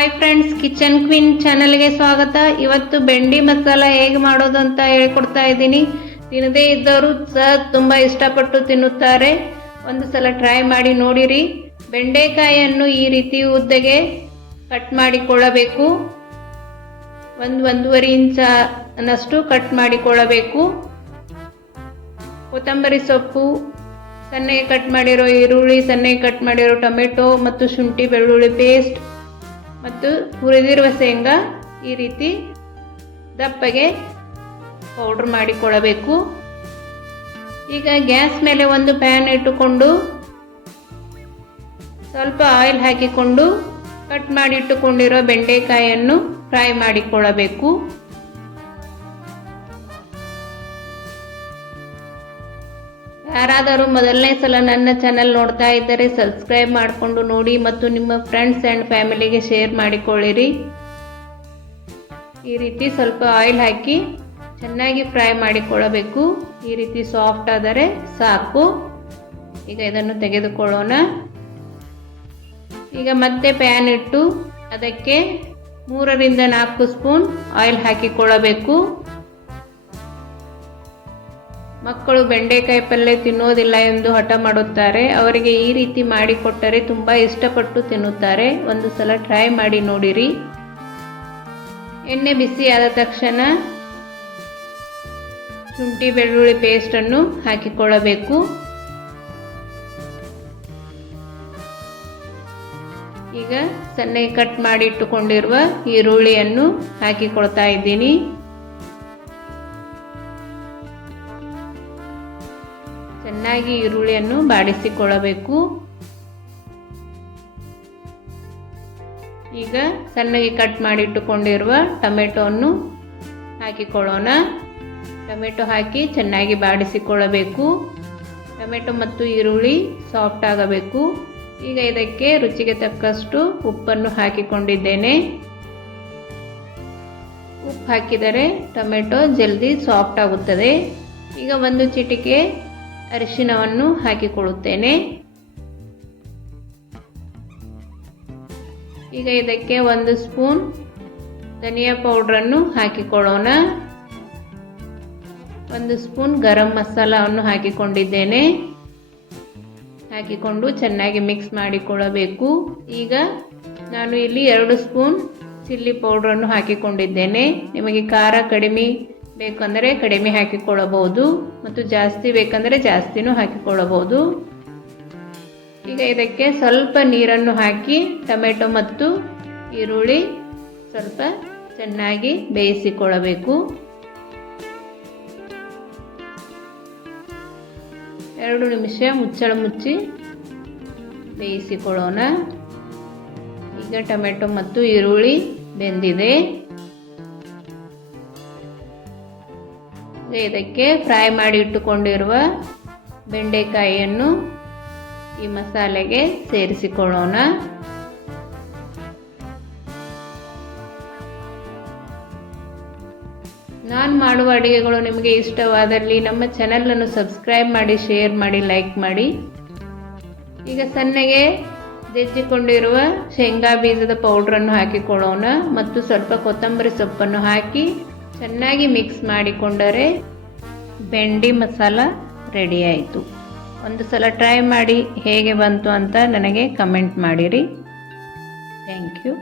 Hi friends kitchen queen ಚಾನಲ್ಗೆ ಸ್ವಾಗತ. ಇವತ್ತು ಬೆಂಡಿ ಮಸಾಲ ಹೇಗೆ ಮಾಡೋದು ಅಂತ ಹೇಳ್ಕೊಡ್ತಾ ಇದ್ದೀನಿ. ತಿನ್ನದೇ ಇದ್ದವರು ಸಹ ತುಂಬ ಇಷ್ಟಪಟ್ಟು ತಿನ್ನುತ್ತಾರೆ. ಒಂದು ಸಲ ಟ್ರೈ ಮಾಡಿ ನೋಡಿರಿ. ಬೆಂಡೆಕಾಯಿಯನ್ನು ಈ ರೀತಿ ಉದ್ದಗೆ ಕಟ್ ಮಾಡಿಕೊಳ್ಳಬೇಕು. ಒಂದು ಒಂದೂವರೆ ಇಂಚನಷ್ಟು ಕಟ್ ಮಾಡಿಕೊಳ್ಳಬೇಕು. ಕೊತ್ತಂಬರಿ ಸೊಪ್ಪು ಸಣ್ಣಗೆ ಕಟ್ ಮಾಡಿರೋ ಈರುಳ್ಳಿ ಸಣ್ಣಗೆ ಕಟ್ ಮಾಡಿರೋ ಟೊಮೆಟೊ ಮತ್ತು ಶುಂಠಿ ಬೆಳ್ಳುಳ್ಳಿ ಪೇಸ್ಟ್ ಮತ್ತು ಹುರಿದಿರುವ ಶೇಂಗಾ ಈ ರೀತಿ ದಪ್ಪಗೆ ಪೌಡ್ರ್ ಮಾಡಿಕೊಳ್ಳಬೇಕು. ಈಗ ಗ್ಯಾಸ್ ಮೇಲೆ ಒಂದು ಪ್ಯಾನ್ ಇಟ್ಟುಕೊಂಡು ಸ್ವಲ್ಪ ಆಯಿಲ್ ಹಾಕಿಕೊಂಡು ಕಟ್ ಮಾಡಿ ಇಟ್ಟುಕೊಂಡಿರೋ ಬೆಂಡೆಕಾಯಿಯನ್ನು ಫ್ರೈ ಮಾಡಿಕೊಳ್ಳಬೇಕು. ಯಾರಾದರೂ ಮೊದಲನೇ ಸಲ ನನ್ನ ಚಾನಲ್ ನೋಡ್ತಾ ಇದ್ದರೆ ಸಬ್ಸ್ಕ್ರೈಬ್ ಮಾಡಿಕೊಂಡು ನೋಡಿ ಮತ್ತು ನಿಮ್ಮ ಫ್ರೆಂಡ್ಸ್ ಆ್ಯಂಡ್ ಫ್ಯಾಮಿಲಿಗೆ ಶೇರ್ ಮಾಡಿಕೊಳ್ಳಿರಿ. ಈ ರೀತಿ ಸ್ವಲ್ಪ ಆಯಿಲ್ ಹಾಕಿ ಚೆನ್ನಾಗಿ ಫ್ರೈ ಮಾಡಿಕೊಳ್ಳಬೇಕು. ಈ ರೀತಿ ಸಾಫ್ಟ್ ಆದರೆ ಸಾಕು. ಈಗ ಇದನ್ನು ತೆಗೆದುಕೊಳ್ಳೋಣ. ಈಗ ಮತ್ತೆ ಪ್ಯಾನ್ ಇಟ್ಟು ಅದಕ್ಕೆ ಮೂರರಿಂದ ನಾಲ್ಕು ಸ್ಪೂನ್ ಆಯಿಲ್ ಹಾಕಿಕೊಳ್ಳಬೇಕು. ಮಕ್ಕಳು ಬೆಂಡೆಕಾಯಿ ಪಲ್ಯ ತಿನ್ನೋದಿಲ್ಲ ಎಂದು ಹಠ ಮಾಡುತ್ತಾರೆ. ಅವರಿಗೆ ಈ ರೀತಿ ಮಾಡಿಕೊಟ್ಟರೆ ತುಂಬ ಇಷ್ಟಪಟ್ಟು ತಿನ್ನುತ್ತಾರೆ. ಒಂದು ಸಲ ಟ್ರೈ ಮಾಡಿ ನೋಡಿರಿ. ಎಣ್ಣೆ ಬಿಸಿ ಆದ ತಕ್ಷಣ ಶುಂಠಿ ಬೆಳ್ಳುಳ್ಳಿ ಪೇಸ್ಟನ್ನು ಹಾಕಿಕೊಳ್ಳಬೇಕು. ಈಗ ಸಣ್ಣಗೆ ಕಟ್ ಮಾಡಿ ಇಟ್ಟುಕೊಂಡಿರುವ ಈರುಳ್ಳಿಯನ್ನು ಹಾಕಿಕೊಳ್ತಾ ಇದ್ದೀನಿ. ಚೆನ್ನಾಗಿ ಈರುಳ್ಳಿಯನ್ನು ಬಾಡಿಸಿಕೊಳ್ಳಬೇಕು. ಈಗ ಸಣ್ಣಗೆ ಕಟ್ ಮಾಡಿಟ್ಟುಕೊಂಡಿರುವ ಟೊಮೆಟೊವನ್ನು ಹಾಕಿಕೊಳ್ಳೋಣ. ಟೊಮೆಟೊ ಹಾಕಿ ಚೆನ್ನಾಗಿ ಬಾಡಿಸಿಕೊಳ್ಳಬೇಕು. ಟೊಮೆಟೊ ಮತ್ತು ಈರುಳ್ಳಿ ಸಾಫ್ಟ್ ಆಗಬೇಕು. ಈಗ ಇದಕ್ಕೆ ರುಚಿಗೆ ತಕ್ಕಷ್ಟು ಉಪ್ಪನ್ನು ಹಾಕಿಕೊಂಡಿದ್ದೇನೆ. ಉಪ್ಪು ಹಾಕಿದರೆ ಟೊಮೆಟೊ ಜಲ್ದಿ ಸಾಫ್ಟ್ ಆಗುತ್ತದೆ. ಈಗ ಒಂದು ಚಿಟಿಕೆ ಅರಿಶಿನವನ್ನು ಹಾಕಿಕೊಳ್ಳುತ್ತೇನೆ. ಈಗ ಇದಕ್ಕೆ ಒಂದು ಸ್ಪೂನ್ ಧನಿಯಾ ಪೌಡ್ರನ್ನು ಹಾಕಿಕೊಳ್ಳೋಣ. ಒಂದು ಸ್ಪೂನ್ ಗರಂ ಮಸಾಲವನ್ನು ಹಾಕಿಕೊಂಡಿದ್ದೇನೆ. ಹಾಕಿಕೊಂಡು ಚೆನ್ನಾಗಿ ಮಿಕ್ಸ್ ಮಾಡಿಕೊಳ್ಳಬೇಕು. ಈಗ ನಾನು ಇಲ್ಲಿ ಎರಡು ಸ್ಪೂನ್ ಚಿಲ್ಲಿ ಪೌಡ್ರನ್ನು ಹಾಕಿಕೊಂಡಿದ್ದೇನೆ. ನಿಮಗೆ ಖಾರ ಕಡಿಮೆ ಬೇಕಂದರೆ ಕಡಿಮೆ ಹಾಕಿಕೊಳ್ಳಬಹುದು ಮತ್ತು ಜಾಸ್ತಿ ಬೇಕಂದರೆ ಜಾಸ್ತಿನೂ ಹಾಕಿಕೊಳ್ಳಬಹುದು. ಈಗ ಇದಕ್ಕೆ ಸ್ವಲ್ಪ ನೀರನ್ನು ಹಾಕಿ ಟೊಮೆಟೊ ಮತ್ತು ಈರುಳ್ಳಿ ಸ್ವಲ್ಪ ಚೆನ್ನಾಗಿ ಬೇಯಿಸಿಕೊಳ್ಳಬೇಕು. ಎರಡು ನಿಮಿಷ ಮುಚ್ಚಳ ಮುಚ್ಚಿ ಬೇಯಿಸಿಕೊಳ್ಳೋಣ. ಈಗ ಟೊಮೆಟೊ ಮತ್ತು ಈರುಳ್ಳಿ ಬೆಂದಿದೆ. ಇದಕ್ಕೆ ಫ್ರೈ ಮಾಡಿ ಇಟ್ಟುಕೊಂಡಿರುವ ಬೆಂಡೆಕಾಯಿಯನ್ನು ಈ ಮಸಾಲೆಗೆ ಸೇರಿಸಿಕೊಳ್ಳೋಣ. ನಾನು ಮಾಡುವ ಅಡುಗೆಗಳು ನಿಮಗೆ ಇಷ್ಟವಾದಲ್ಲಿ ನಮ್ಮ ಚಾನಲನ್ನು ಸಬ್ಸ್ಕ್ರೈಬ್ ಮಾಡಿ ಶೇರ್ ಮಾಡಿ ಲೈಕ್ ಮಾಡಿ. ಈಗ ಸಣ್ಣಗೆ ಜಜ್ಜಿಕೊಂಡಿರುವ ಶೇಂಗಾ ಬೀಜದ ಪೌಡ್ರನ್ನು ಹಾಕಿಕೊಳ್ಳೋಣ ಮತ್ತು ಸ್ವಲ್ಪ ಕೊತ್ತಂಬರಿ ಸೊಪ್ಪನ್ನು ಹಾಕಿ ಚೆನ್ನಾಗಿ ಮಿಕ್ಸ್ ಮಾಡಿಕೊಂಡರೆ ಬೆಂಡಿ ಮಸಾಲ ರೆಡಿ ಆಯಿತು. ಒಂದು ಸಲ ಟ್ರೈ ಮಾಡಿ ಹೇಗೆ ಬಂತು ಅಂತ ನನಗೆ ಕಮೆಂಟ್ ಮಾಡಿರಿ. Thank you